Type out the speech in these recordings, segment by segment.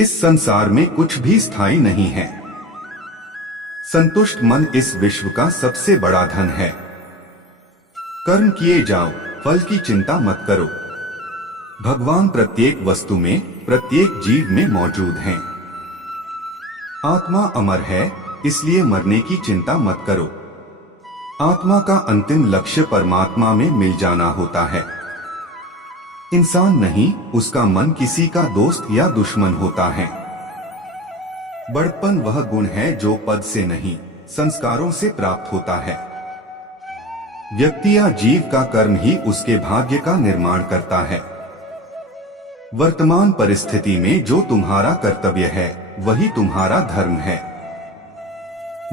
इस संसार में कुछ भी स्थायी नहीं है। संतुष्ट मन इस विश्व का सबसे बड़ा धन है। कर्म किए जाओ, फल की चिंता मत करो। भगवान प्रत्येक वस्तु में, प्रत्येक जीव में मौजूद हैं। आत्मा अमर है, इसलिए मरने की चिंता मत करो। आत्मा का अंतिम लक्ष्य परमात्मा में मिल जाना होता है। इंसान नहीं, उसका मन किसी का दोस्त या दुश्मन होता है। बड़प्पन वह गुण है जो पद से नहीं, संस्कारों से प्राप्त होता है। व्यक्ति या जीव का कर्म ही उसके भाग्य का निर्माण करता है। वर्तमान परिस्थिति में जो तुम्हारा कर्तव्य है वही तुम्हारा धर्म है।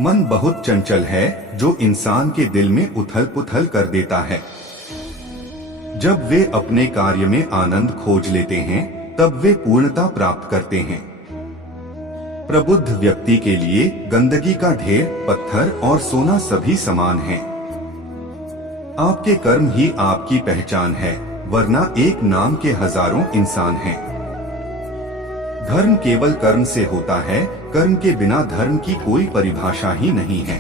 मन बहुत चंचल है, जो इंसान के दिल में उथल पुथल कर देता है। जब वे अपने कार्य में आनंद खोज लेते हैं, तब वे पूर्णता प्राप्त करते हैं। प्रबुद्ध व्यक्ति के लिए गंदगी का ढेर, पत्थर और सोना सभी समान हैं। आपके कर्म ही आपकी पहचान है, वरना एक नाम के हजारों इंसान हैं। धर्म केवल कर्म से होता है, कर्म के बिना धर्म की कोई परिभाषा ही नहीं है।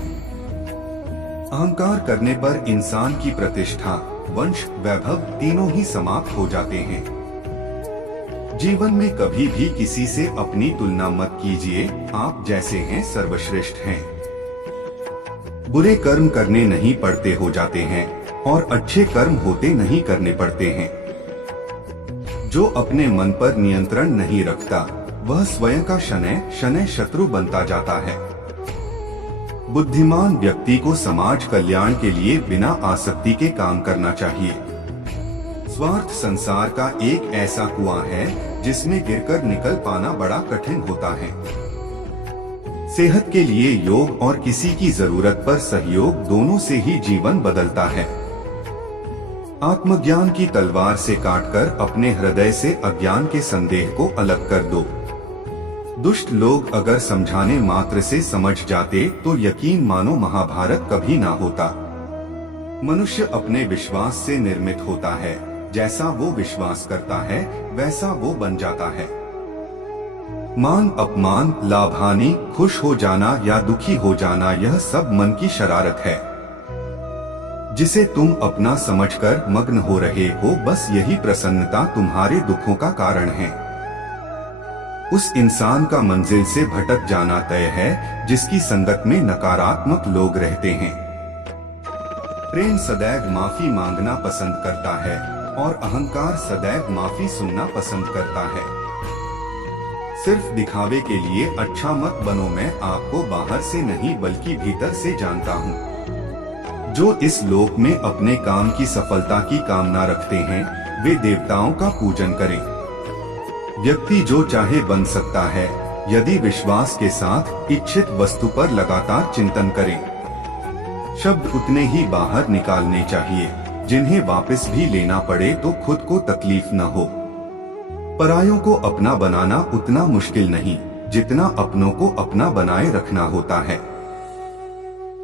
अहंकार करने पर इंसान की प्रतिष्ठा, वंश, वैभव तीनों ही समाप्त हो जाते हैं। जीवन में कभी भी किसी से अपनी तुलना मत कीजिए, आप जैसे हैं सर्वश्रेष्ठ हैं। बुरे कर्म करने नहीं पड़ते हो जाते हैं और अच्छे कर्म होते नहीं करने पड़ते हैं। जो अपने मन पर नियंत्रण नहीं रखता, वह स्वयं का शनैः शनैः शत्रु बनता जाता है। बुद्धिमान व्यक्ति को समाज कल्याण के लिए बिना आसक्ति के काम करना चाहिए। स्वार्थ संसार का एक ऐसा कुआं है जिसमें गिरकर निकल पाना बड़ा कठिन होता है। सेहत के लिए योग और किसी की जरूरत पर सहयोग, दोनों से ही जीवन बदलता है। आत्मज्ञान की तलवार से काटकर अपने हृदय से अज्ञान के संदेह को अलग कर दो। दुष्ट लोग अगर समझाने मात्र से समझ जाते तो यकीन मानो महाभारत कभी ना होता। मनुष्य अपने विश्वास से निर्मित होता है, जैसा वो विश्वास करता है वैसा वो बन जाता है। मान अपमान, लाभ हानि, खुश हो जाना या दुखी हो जाना, यह सब मन की शरारत है जिसे तुम अपना समझकर मग्न हो रहे हो। बस यही प्रसन्नता तुम्हारे दुखों का कारण है। उस इंसान का मंजिल से भटक जाना तय है जिसकी संगत में नकारात्मक लोग रहते हैं। प्रेम सदैव माफी मांगना पसंद करता है और अहंकार सदैव माफी सुनना पसंद करता है। सिर्फ दिखावे के लिए अच्छा मत बनो। मैं आपको बाहर से नहीं बल्कि भीतर से जानता हूँ। जो इस लोक में अपने काम की सफलता की कामना रखते हैं, वे देवताओं का पूजन करें। व्यक्ति जो चाहे बन सकता है, यदि विश्वास के साथ इच्छित वस्तु पर लगातार चिंतन करें। शब्द उतने ही बाहर निकालने चाहिए जिन्हें वापस भी लेना पड़े तो खुद को तकलीफ न हो। परायों को अपना बनाना उतना मुश्किल नहीं जितना अपनों को अपना बनाए रखना होता है।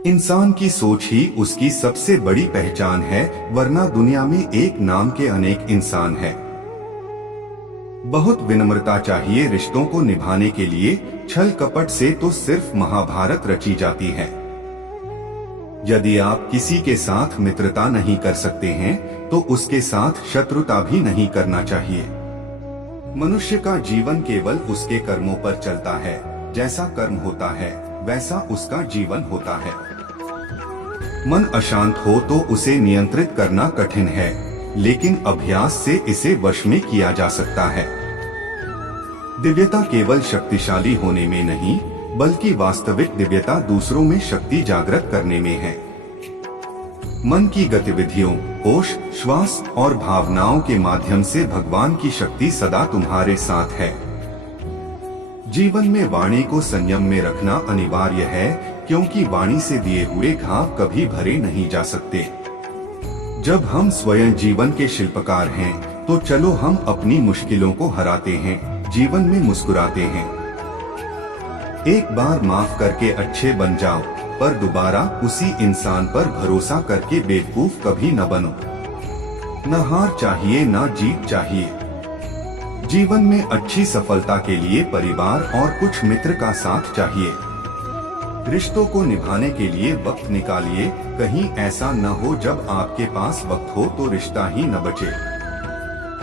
इंसान की सोच ही उसकी सबसे बड़ी पहचान है, वरना दुनिया में एक नाम के अनेक इंसान हैं। बहुत विनम्रता चाहिए रिश्तों को निभाने के लिए। छल कपट से तो सिर्फ महाभारत रची जाती है। यदि आप किसी के साथ मित्रता नहीं कर सकते हैं तो उसके साथ शत्रुता भी नहीं करना चाहिए। मनुष्य का जीवन केवल उसके कर्मों पर चलता है। जैसा कर्म होता है वैसा उसका जीवन होता है। मन अशांत हो तो उसे नियंत्रित करना कठिन है, लेकिन अभ्यास से इसे वश में किया जा सकता है। दिव्यता केवल शक्तिशाली होने में नहीं, बल्कि वास्तविक दिव्यता दूसरों में शक्ति जागृत करने में है। मन की गतिविधियों, होश, श्वास और भावनाओं के माध्यम से भगवान की शक्ति सदा तुम्हारे साथ है। जीवन में वाणी को संयम में रखना अनिवार्य है, क्योंकि वाणी से दिए हुए घाव कभी भरे नहीं जा सकते। जब हम स्वयं जीवन के शिल्पकार हैं, तो चलो हम अपनी मुश्किलों को हराते हैं, जीवन में मुस्कुराते हैं। एक बार माफ करके अच्छे बन जाओ, पर दोबारा उसी इंसान पर भरोसा करके बेवकूफ कभी न बनो। न हार चाहिए न जीत चाहिए। जीवन में अच्छी सफलता के लिए परिवार और कुछ मित्र का साथ चाहिए। रिश्तों को निभाने के लिए वक्त निकालिए, कहीं ऐसा न हो जब आपके पास वक्त हो तो रिश्ता ही न बचे।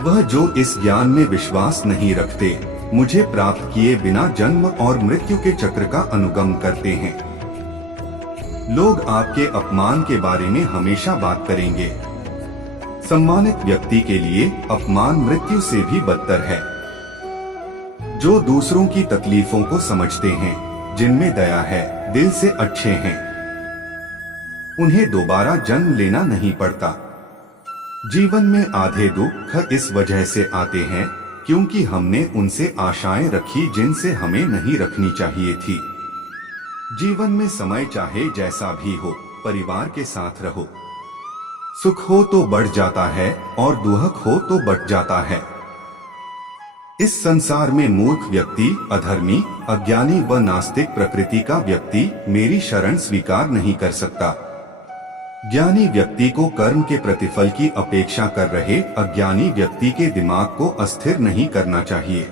वह जो इस ज्ञान में विश्वास नहीं रखते, मुझे प्राप्त किए बिना जन्म और मृत्यु के चक्र का अनुगम करते हैं। लोग आपके अपमान के बारे में हमेशा बात करेंगे। सम्मानित व्यक्ति के लिए अपमान मृत्यु से भी बदतर है। जो दूसरों की तकलीफों को समझते हैं, जिनमें दया है, दिल से अच्छे हैं, उन्हें दोबारा जन्म लेना नहीं पड़ता। जीवन में आधे दुख इस वजह से आते हैं क्योंकि हमने उनसे आशाएं रखी जिनसे हमें नहीं रखनी चाहिए थी। जीवन में समय चाहे जैसा भी हो, परिवार के साथ रहो। सुख हो तो बढ़ जाता है और दुख हो तो बढ़ जाता है। इस संसार में मूर्ख व्यक्ति, अधर्मी, अज्ञानी व नास्तिक प्रकृति का व्यक्ति मेरी शरण स्वीकार नहीं कर सकता। ज्ञानी व्यक्ति को कर्म के प्रतिफल की अपेक्षा कर रहे अज्ञानी व्यक्ति के दिमाग को अस्थिर नहीं करना चाहिए।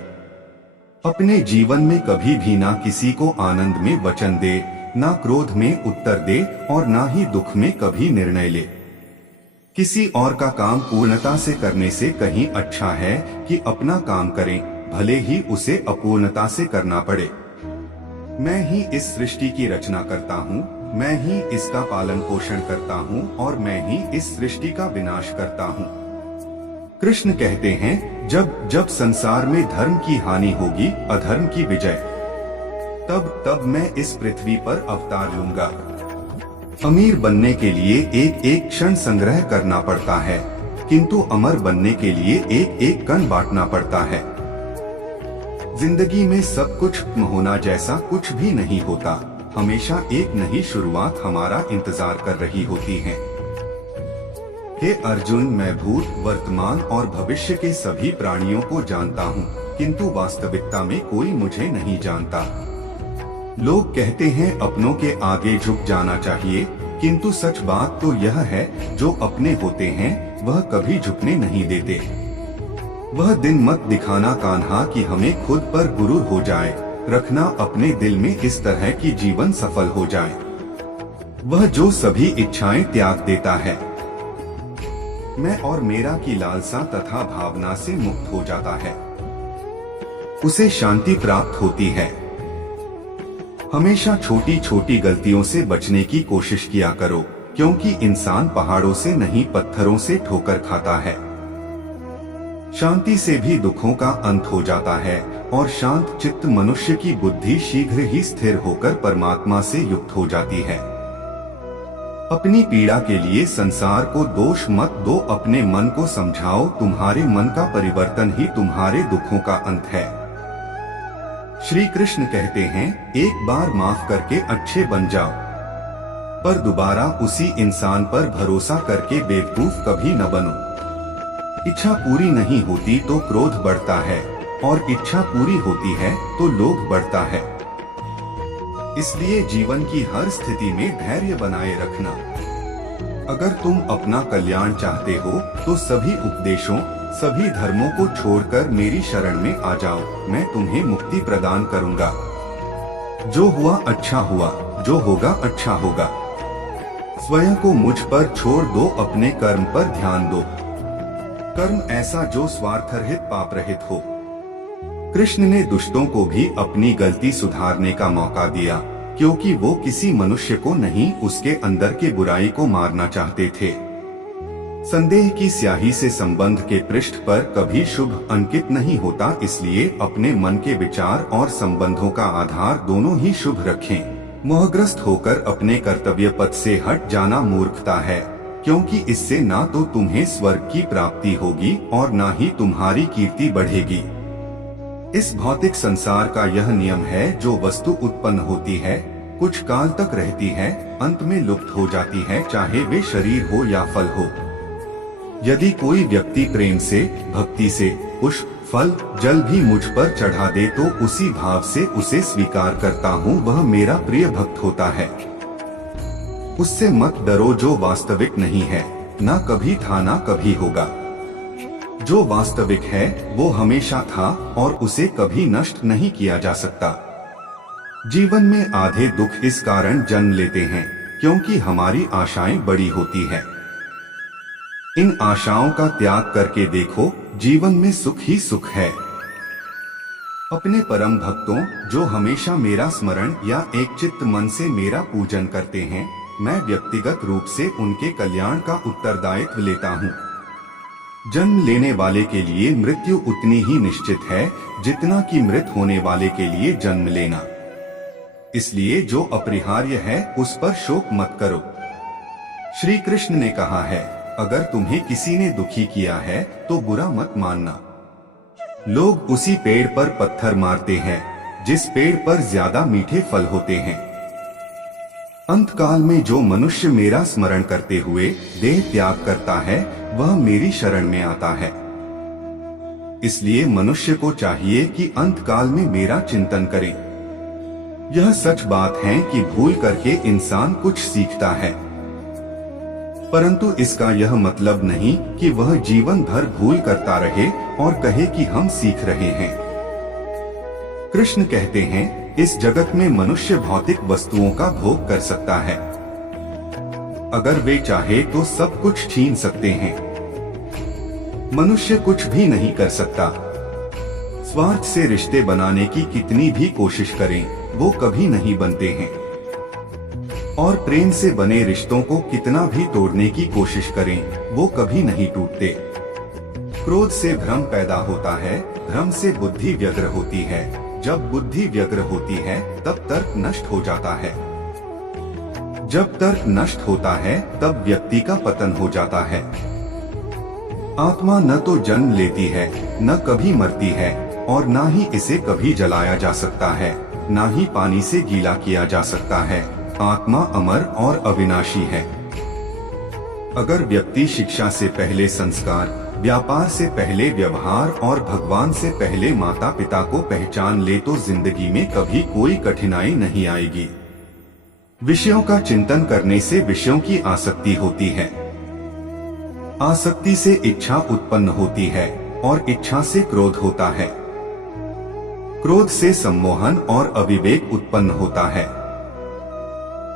अपने जीवन में कभी भी ना किसी को आनंद में वचन दे, ना क्रोध में उत्तर दे और ना ही दुख में कभी निर्णय ले। किसी और का काम पूर्णता से करने से कहीं अच्छा है कि अपना काम करें, भले ही उसे अपूर्णता से करना पड़े। मैं ही इस सृष्टि की रचना करता हूँ, मैं ही इसका पालन पोषण करता हूँ और मैं ही इस सृष्टि का विनाश करता हूँ। कृष्ण कहते हैं, जब जब संसार में धर्म की हानि होगी, अधर्म की विजय, तब तब मैं इस पृथ्वी पर अवतार लूंगा। अमीर बनने के लिए एक एक क्षण संग्रह करना पड़ता है, किंतु अमर बनने के लिए एक एक कण बांटना पड़ता है। जिंदगी में सब कुछ होना जैसा कुछ भी नहीं होता। हमेशा एक नई शुरुआत हमारा इंतजार कर रही होती है। हे अर्जुन, मैं भूत, वर्तमान और भविष्य के सभी प्राणियों को जानता हूँ, किंतु वास्तविकता में कोई मुझे नहीं जानता। लोग कहते हैं अपनों के आगे झुक जाना चाहिए, किंतु सच बात तो यह है, जो अपने होते हैं वह कभी झुकने नहीं देते। वह दिन मत दिखाना कान्हा कि हमें खुद पर गुरूर हो जाए, रखना अपने दिल में इस तरह की जीवन सफल हो जाए। वह जो सभी इच्छाएं त्याग देता है, मैं और मेरा की लालसा तथा भावना से मुक्त हो जाता है, उसे शांति प्राप्त होती है। हमेशा छोटी छोटी गलतियों से बचने की कोशिश किया करो, क्योंकि इंसान पहाड़ों से नहीं पत्थरों से ठोकर खाता है। शांति से भी दुखों का अंत हो जाता है और शांत चित्त मनुष्य की बुद्धि शीघ्र ही स्थिर होकर परमात्मा से युक्त हो जाती है। अपनी पीड़ा के लिए संसार को दोष मत दो, अपने मन को समझाओ, तुम्हारे मन का परिवर्तन ही तुम्हारे दुखों का अंत है। श्री कृष्ण कहते हैं, एक बार माफ करके अच्छे बन जाओ, पर दोबारा उसी इंसान पर भरोसा करके बेवकूफ कभी न बनो। इच्छा पूरी नहीं होती तो क्रोध बढ़ता है और इच्छा पूरी होती है तो लोभ बढ़ता है। इसलिए जीवन की हर स्थिति में धैर्य बनाए रखना। अगर तुम अपना कल्याण चाहते हो तो सभी उपदेशों, सभी धर्मों को छोड़कर मेरी शरण में आ जाओ, मैं तुम्हें मुक्ति प्रदान करूंगा। जो हुआ अच्छा हुआ, जो होगा अच्छा होगा। स्वयं को मुझ पर छोड़ दो, अपने कर्म पर ध्यान दो। कर्म ऐसा जो स्वार्थरहित पाप रहित हो। कृष्ण ने दुष्टों को भी अपनी गलती सुधारने का मौका दिया, क्योंकि वो किसी मनुष्य को नहीं, उसके अंदर के बुराई को मारना चाहते थे। संदेह की स्याही से संबंध के पृष्ठ पर कभी शुभ अंकित नहीं होता, इसलिए अपने मन के विचार और संबंधों का आधार दोनों ही शुभ रखें। मोहग्रस्त होकर अपने कर्तव्य पथ से हट जाना मूर्खता है, क्योंकि इससे ना तो तुम्हें स्वर्ग की प्राप्ति होगी और ना ही तुम्हारी कीर्ति बढ़ेगी। इस भौतिक संसार का यह नियम है, जो वस्तु उत्पन्न होती है, कुछ काल तक रहती है, अंत में लुप्त हो जाती है, चाहे वे शरीर हो या फल हो। यदि कोई व्यक्ति प्रेम से, भक्ति से पुष्प, फल, जल भी मुझ पर चढ़ा दे तो उसी भाव से उसे स्वीकार करता हूँ, वह मेरा प्रिय भक्त होता है। उससे मत डरो जो वास्तविक नहीं है, ना कभी था ना कभी होगा। जो वास्तविक है वो हमेशा था और उसे कभी नष्ट नहीं किया जा सकता। जीवन में आधे दुख इस कारण जन्म लेते हैं क्योंकि हमारी आशाएं बड़ी होती है। इन आशाओं का त्याग करके देखो, जीवन में सुख ही सुख है। अपने परम भक्तों जो हमेशा मेरा स्मरण या एक चित्त मन से मेरा पूजन करते हैं, मैं व्यक्तिगत रूप से उनके कल्याण का उत्तरदायित्व लेता हूँ। जन्म लेने वाले के लिए मृत्यु उतनी ही निश्चित है जितना कि मृत होने वाले के लिए जन्म लेना। इसलिए जो अपरिहार्य है उस पर शोक मत करो। श्री कृष्ण ने कहा है, अगर तुम्हें किसी ने दुखी किया है तो बुरा मत मानना। लोग उसी पेड़ पर पत्थर मारते हैं जिस पेड़ पर ज्यादा मीठे फल होते हैं। अंतकाल में जो मनुष्य मेरा स्मरण करते हुए देह त्याग करता है वह मेरी शरण में आता है। इसलिए मनुष्य को चाहिए कि अंतकाल में मेरा चिंतन करे। यह सच बात है कि भूल करके इंसान कुछ सीखता है, परंतु इसका यह मतलब नहीं कि वह जीवन भर भूल करता रहे और कहे कि हम सीख रहे हैं। कृष्ण कहते हैं, इस जगत में मनुष्य भौतिक वस्तुओं का भोग कर सकता है। अगर वे चाहे तो सब कुछ छीन सकते हैं। मनुष्य कुछ भी नहीं कर सकता। स्वार्थ से रिश्ते बनाने की कितनी भी कोशिश करें, वो कभी नहीं बनते हैं। और प्रेम से बने रिश्तों को कितना भी तोड़ने की कोशिश करें, वो कभी नहीं टूटते। क्रोध से भ्रम पैदा होता है, भ्रम से बुद्धि व्यग्र होती है, जब बुद्धि व्यग्र होती है तब तर्क नष्ट हो जाता है। जब तर्क नष्ट होता है तब व्यक्ति का पतन हो जाता है। आत्मा न तो जन्म लेती है, न कभी मरती है, और न ही इसे कभी जलाया जा सकता है, न ही पानी से गीला किया जा सकता है। आत्मा अमर और अविनाशी है। अगर व्यक्ति शिक्षा से पहले संस्कार, व्यापार से पहले व्यवहार और भगवान से पहले माता पिता को पहचान ले तो जिंदगी में कभी कोई कठिनाई नहीं आएगी। विषयों का चिंतन करने से विषयों की आसक्ति होती है। आसक्ति से इच्छा उत्पन्न होती है और इच्छा से क्रोध होता है। क्रोध से सम्मोहन और अविवेक उत्पन्न होता है।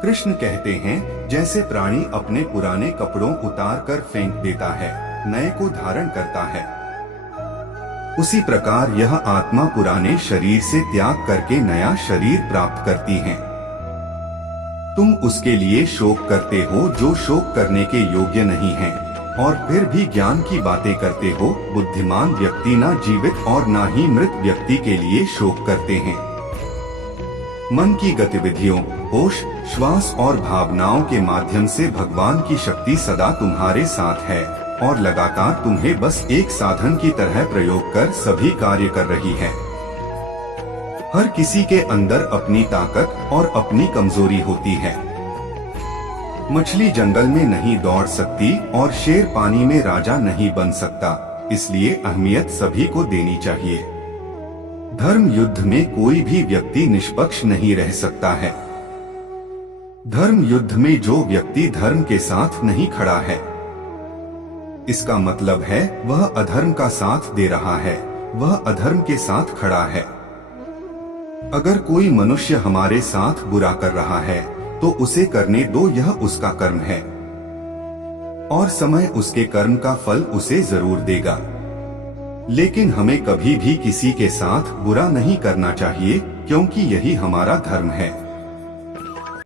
कृष्ण कहते हैं, जैसे प्राणी अपने पुराने कपड़ों उतार कर फेंक देता है, नए को धारण करता है, उसी प्रकार यह आत्मा पुराने शरीर से त्याग करके नया शरीर प्राप्त करती है। तुम उसके लिए शोक करते हो जो शोक करने के योग्य नहीं है, और फिर भी ज्ञान की बातें करते हो। बुद्धिमान व्यक्ति ना जीवित और ना ही मृत व्यक्ति के लिए शोक करते हैं। मन की गतिविधियों, होश, श्वास और भावनाओं के माध्यम से भगवान की शक्ति सदा तुम्हारे साथ है और लगातार तुम्हें बस एक साधन की तरह प्रयोग कर सभी कार्य कर रही है। हर किसी के अंदर अपनी ताकत और अपनी कमजोरी होती है। मछली जंगल में नहीं दौड़ सकती और शेर पानी में राजा नहीं बन सकता, इसलिए अहमियत सभी को देनी चाहिए। धर्म युद्ध में कोई भी व्यक्ति निष्पक्ष नहीं रह सकता है। धर्म युद्ध में जो व्यक्ति धर्म के साथ नहीं खड़ा है, इसका मतलब है वह अधर्म का साथ दे रहा है, वह अधर्म के साथ खड़ा है। अगर कोई मनुष्य हमारे साथ बुरा कर रहा है तो उसे करने दो, यह उसका कर्म है और समय उसके कर्म का फल उसे जरूर देगा। लेकिन हमें कभी भी किसी के साथ बुरा नहीं करना चाहिए, क्योंकि यही हमारा धर्म है।